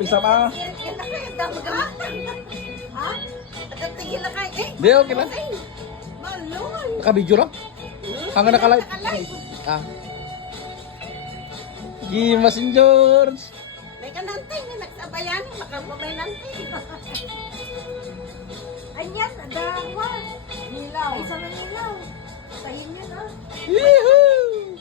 Pisa pa. Yan na kayo, damagamatan. Ha? Nakatigil na kayo. Eh, Di, okay lang. malon. Naka-video lang. Hanggang naka-live. Ah. Gimas in George. May kanantay na nagsabayan. Makamamay nantay. Anyan, dahwa. Nilaw. Isa na nilaw. Tayin yan ah. Yehoo!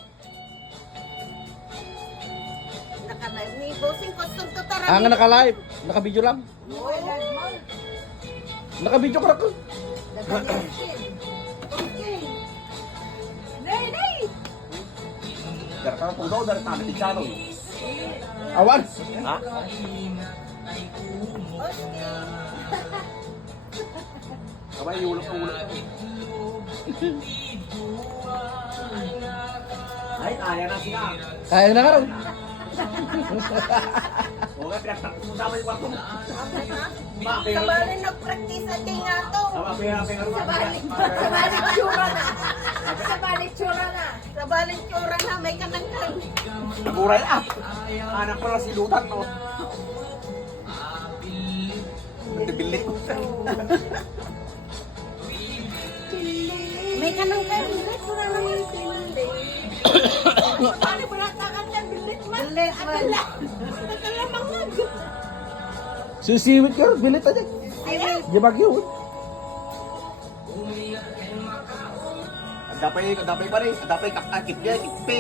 Naka-live ni Bossing Custom to tara. Hanggang naka-live. Naka-video lang. Oh, lagman. Naka-video ka na ko. Okay. Nay, nay. Dari ka po daw, dari tayo tigsano. Awan. Ha? Kabay, ulap ang ulap. Ay, kaya na sila. Kaya na nga raw. O nga, pinagtapos mo sama yung kwarto mo. Sabalin nag-practice at kay nga to. Sabalik tsura na. Sabalin tsura na. May kanangkan. Naburay ah. Anak ko lang si Lutan, no? Natibilit ko. May kanangkan. Tsura na may pili. Paano ba natakantan? Bilit man. Bilit man. Nakalamang nga. Susiwit ka, bilit aja. Di bagyo. Dapay pa rin. Dapay kakakit niya, kitpe.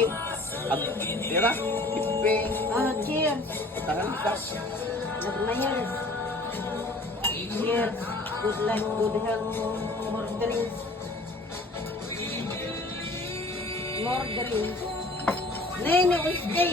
Tira, kitpe. Ah, cheers. Tangan ka. Nagmayers. Cheers. Good life, good health, more drinks. More drinks. Nene, Wednesday.